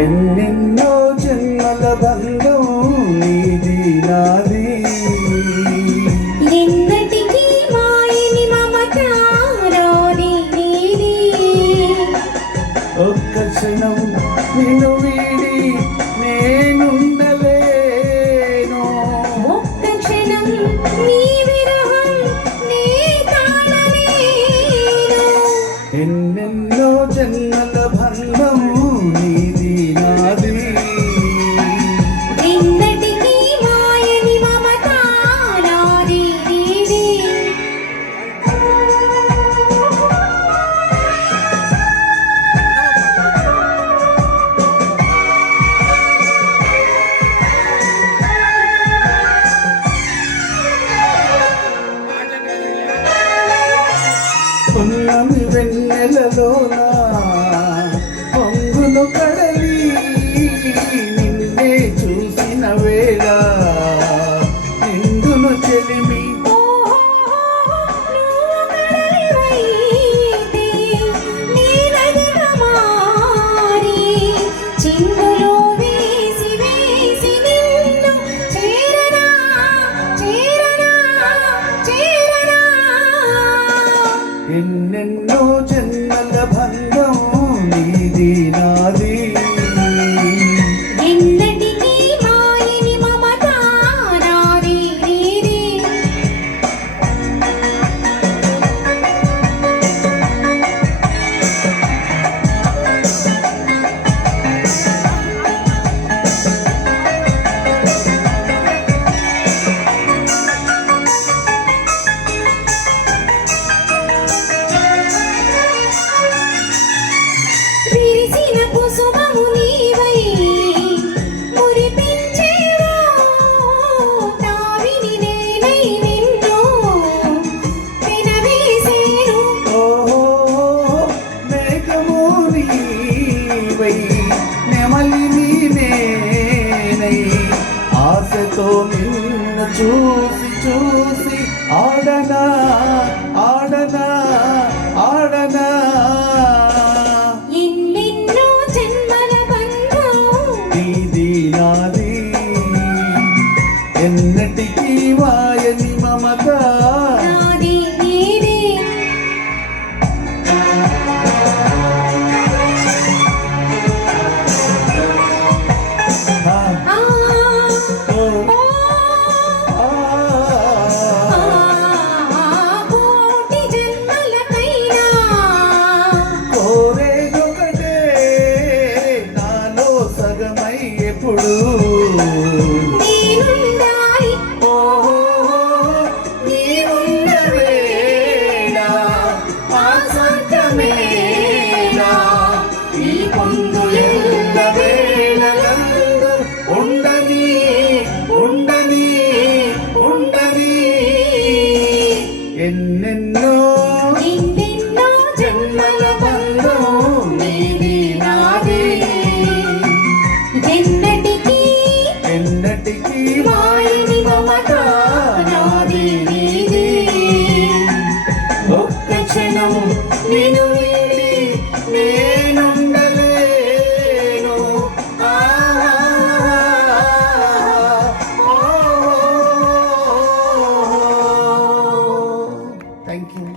ఎన్నెన్నో జన్మల బంధం నీది నాది, ఎన్నటికీ మాయని మమత రాది నీది. ఒక్క క్షణం నిన్ను వీడి నేనుండలేను, ఒక్క క్షణం నీ విరహం నే తాళలేను. ఎన్నెన్నో జన్మల బంధం నీది నాది, ఎన్నటికీ మాయని మమత రాది నీది. పున్నమి వెన్నెలలోన పొంగులు కడలి నిన్నే చూసిన వేళ నిండును చెలిమి. ఎన్నెన్నో జన్మల బంధం నీది నాది, ఎన్నటికీ మాయని మమత రాది నీది. విరిసిన కుసుమము నీవై మురిపించేవో, తావిని నేనై నిన్ను వినవేసేను. ఓహో మేఘము నీవై నెమలిని నేనై ఆశతో నిన్ను చూసి చూసి ఆడనా ఆడనా ఆడనా. ఎన్నెన్నో జన్మల బంధం నీది నాది, ఎన్నటికీ వాయని మమత నాది నీది. ఆ, ఆ ఓ, ఓ ఆ. కోటి జన్మలకైనా కోరేదొకటే నాలో సగమై ఎప్పుడు నేనుండాలి. ఓహో నీవున్న వేళ ఆ స్వర్గమేళ ఈ పొందు ఎల్ల వేళలందు ఉండని ఉండని ఉండని. ఎన్నెన్నో ఎన్నెన్నో జన్మల బంధం నీది నాది, ఎన్నటికీ ఎన్నటికీ మాయని మమత నాది నీది. ఒక్క క్షణం నిన్ను వీడి నేనుండలేను. Thank you.